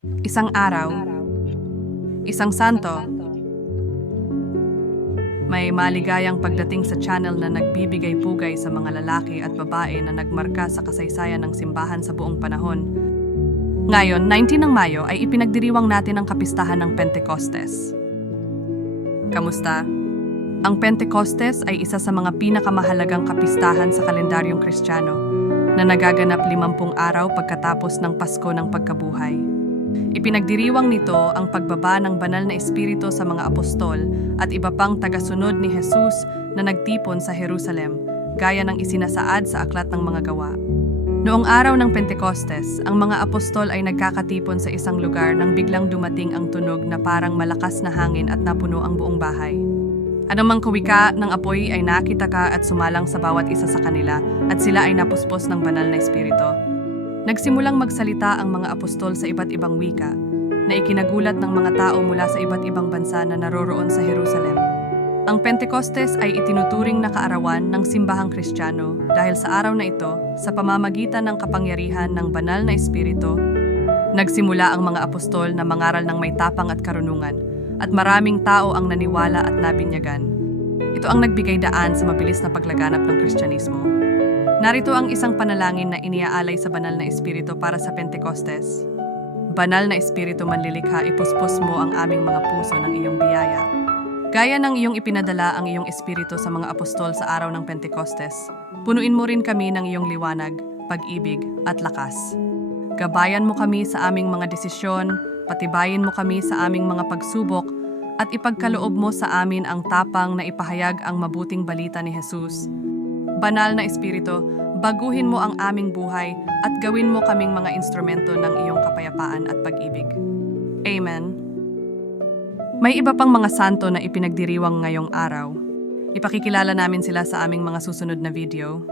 Isang araw, isang santo, may maligayang pagdating sa channel na nagbibigay pugay sa mga lalaki at babae na nagmarka sa kasaysayan ng simbahan sa buong panahon. Ngayon, 19 ng Mayo ay ipinagdiriwang natin ang kapistahan ng Pentecostes. Kamusta? Ang Pentecostes ay isa sa mga pinakamahalagang kapistahan sa kalendaryong Kristiyano na nagaganap 50 araw pagkatapos ng Pasko ng Pagkabuhay. Ipinagdiriwang nito ang pagbaba ng banal na espiritu sa mga apostol at iba pang tagasunod ni Jesus na nagtipon sa Jerusalem, gaya ng isinasaad sa aklat ng mga gawa. Noong araw ng Pentecostes, ang mga apostol ay nagkakatipon sa isang lugar nang biglang dumating ang tunog na parang malakas na hangin at napuno ang buong bahay. Anumang kawika ng apoy ay nakita ka at sumalang sa bawat isa sa kanila at sila ay napuspos ng banal na espiritu. Nagsimulang magsalita ang mga apostol sa iba't ibang wika na ikinagulat ng mga tao mula sa iba't ibang bansa na naroroon sa Jerusalem. Ang Pentecostes ay itinuturing na kaarawan ng simbahang Kristiyano dahil sa araw na ito, sa pamamagitan ng kapangyarihan ng banal na espiritu, nagsimula ang mga apostol na mangaral ng may tapang at karunungan at maraming tao ang naniwala at nabinyagan. Ito ang nagbigay daan sa mabilis na paglaganap ng Kristyanismo. Narito ang isang panalangin na iniaalay sa banal na espiritu para sa Pentecostes. Banal na espiritu manlilikha, ipuspos mo ang aming mga puso ng iyong biyaya. Gaya ng iyong ipinadala ang iyong espiritu sa mga apostol sa araw ng Pentecostes, punuin mo rin kami ng iyong liwanag, pag-ibig at lakas. Gabayan mo kami sa aming mga desisyon, patibayin mo kami sa aming mga pagsubok, at ipagkaloob mo sa amin ang tapang na ipahayag ang mabuting balita ni Jesus. Banal na Espiritu, baguhin mo ang aming buhay at gawin mo kaming mga instrumento ng iyong kapayapaan at pag-ibig. Amen. May iba pang mga santo na ipinagdiriwang ngayong araw. Ipakikilala namin sila sa aming mga susunod na video.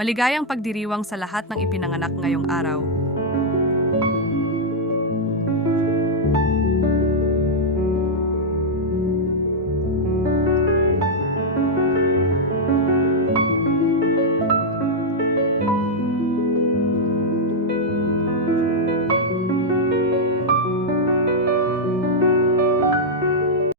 Maligayang pagdiriwang sa lahat ng ipinanganak ngayong araw